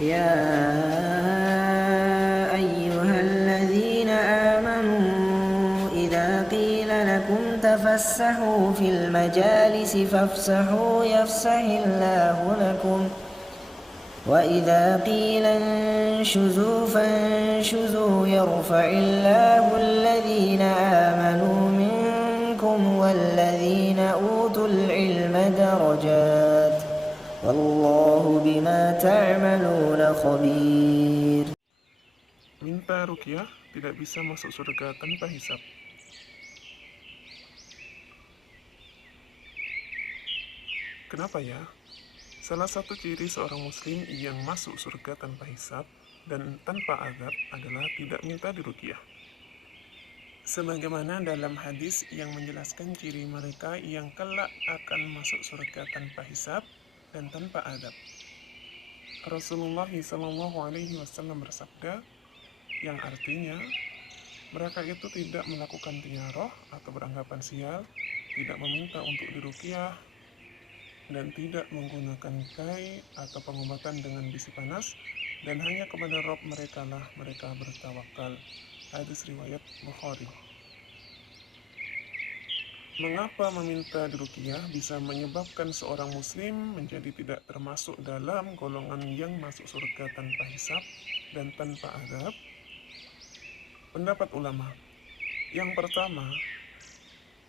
يا أيها الذين آمنوا إذا قيل لكم تفسحوا في المجالس فافسحوا يفسح الله لكم وإذا قيل انشزوا فانشزوا يرفع الله الذين آمنوا منكم والذين أوتوا العلم درجات والله بما تعملون خبير. Minta ruqyah tidak bisa masuk surga tanpa hisab. Kenapa ya? Salah satu ciri seorang muslim yang masuk surga tanpa hisab dan tanpa azab adalah tidak minta diruqyah. Sebagaimana dalam hadis yang menjelaskan ciri mereka yang kelak akan masuk surga tanpa hisab dan tanpa azab. Rasulullah SAW bersabda, yang artinya mereka itu tidak melakukan tiarah atau beranggapan sial, tidak meminta untuk diruqyah, dan tidak menggunakan kai atau pengobatan dengan bisi panas, dan hanya kepada Rabb mereka lah mereka bertawakal. Hadis riwayat Bukhari. Mengapa meminta diruqyah bisa menyebabkan seorang muslim menjadi tidak termasuk dalam golongan yang masuk surga tanpa hisab dan tanpa azab? Pendapat ulama. Yang pertama,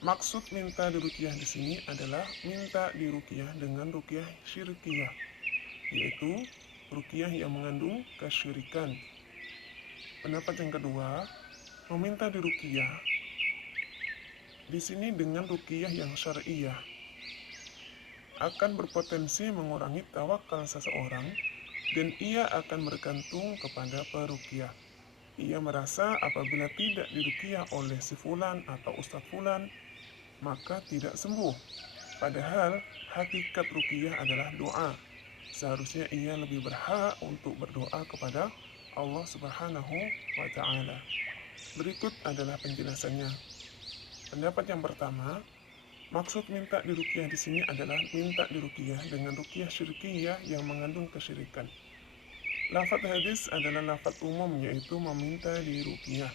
maksud minta diruqyah di sini adalah minta diruqyah dengan ruqyah syirkiyah, yaitu ruqyah yang mengandung kesyirikan. Pendapat yang kedua, meminta diruqyah di sini dengan ruqyah yang syar'iyah akan berpotensi mengurangi tawakal seseorang dan ia akan bergantung kepada peruqyah. Ia merasa apabila tidak diruqyah oleh si fulan atau ustadz fulan, maka tidak sembuh. Padahal hakikat ruqyah adalah doa. Seharusnya ia lebih berhak untuk berdoa kepada Allah Subhanahu wa Ta'ala. Berikut adalah penjelasannya. Pendapat yang pertama, maksud minta diruqyah di sini adalah minta diruqyah dengan ruqyah syirkiyah yang mengandung kesyirikan. Lafaz hadis adalah lafaz umum, yaitu meminta diruqyah.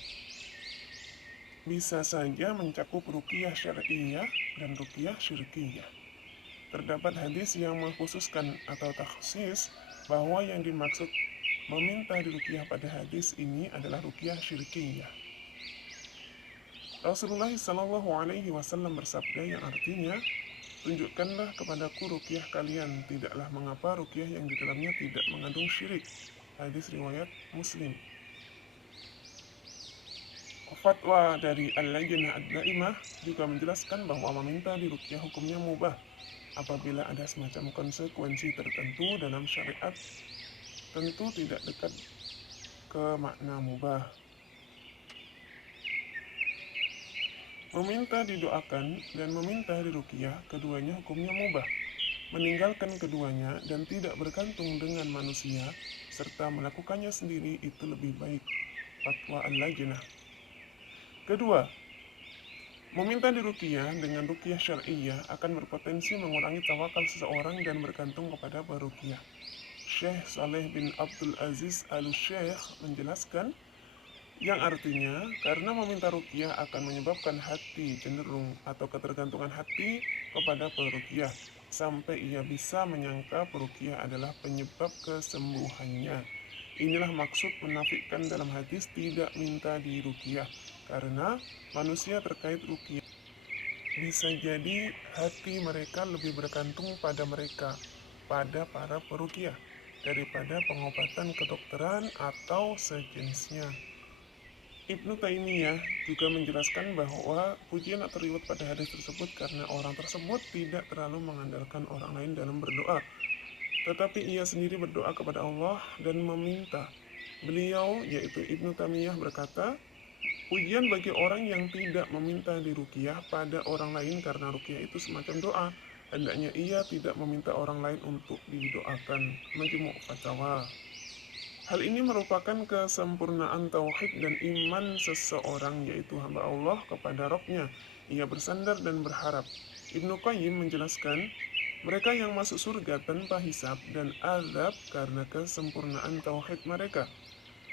Bisa saja mencakup ruqyah syar'iyah dan ruqyah syirkiyah. Terdapat hadis yang mengkhususkan atau takhsis bahwa yang dimaksud meminta diruqyah pada hadis ini adalah ruqyah syirkiyah. Rasulullah SAW bersabda yang artinya, tunjukkanlah kepadaku ruqyah kalian, tidaklah mengapa ruqyah yang di dalamnya tidak mengandung syirik. Hadis riwayat Muslim. Fatwa dari Al-Lajnah Ad-Daimah juga menjelaskan bahwa meminta diruqyah hukumnya mubah apabila ada semacam konsekuensi tertentu dalam syariat, tentu tidak dekat ke makna mubah. Meminta didoakan dan meminta diruqyah, keduanya hukumnya mubah. Meninggalkan keduanya dan tidak bergantung dengan manusia serta melakukannya sendiri itu lebih baik. Fatwa Al-Lajnah. Kedua, meminta diruqyah dengan ruqyah syar'iyah akan berpotensi mengurangi tawakal seseorang dan bergantung kepada peruqyah. Syekh Saleh bin Abdul Aziz Al-Syekh menjelaskan, yang artinya karena meminta ruqyah akan menyebabkan hati cenderung atau ketergantungan hati kepada peruqyah sampai ia bisa menyangka peruqyah adalah penyebab kesembuhannya. Inilah maksud menafikan dalam hadis tidak minta diruqyah, karena manusia terkait ruqyah bisa jadi hati mereka lebih bergantung pada mereka, pada para peruqyah, daripada pengobatan kedokteran atau sejenisnya. Ibnu Taimiyah juga menjelaskan bahwa pujian atau riwayat pada hadis tersebut karena orang tersebut tidak terlalu mengandalkan orang lain dalam berdoa, tetapi ia sendiri berdoa kepada Allah dan meminta. Beliau, yaitu Ibnu Taimiyah, berkata, pujian bagi orang yang tidak meminta diruqyah pada orang lain karena ruqyah itu semacam doa, hendaknya ia tidak meminta orang lain untuk didoakan. Majmu' Fatawa. Hal ini merupakan kesempurnaan tauhid dan iman seseorang, yaitu hamba Allah kepada Rabb-Nya. Ia bersandar dan berharap. Ibnu Qayyim menjelaskan, Mereka yang masuk surga tanpa hisab dan azab karena kesempurnaan tauhid mereka.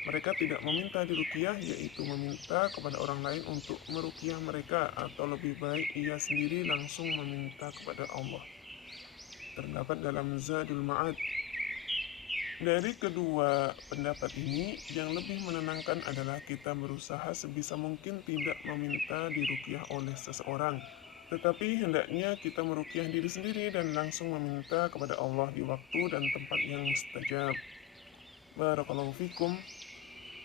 Mereka tidak meminta diruqyah, yaitu meminta kepada orang lain untuk meruqyah mereka, atau lebih baik ia sendiri langsung meminta kepada Allah. Terdapat dalam Zadul Ma'ad. Dari kedua pendapat ini, yang lebih menenangkan adalah kita berusaha sebisa mungkin tidak meminta diruqyah oleh seseorang, tetapi hendaknya kita meruqyah diri sendiri dan langsung meminta kepada Allah di waktu dan tempat yang mustajab. Barakallahu fikum.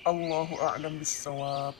Allahu a'lam bissawab.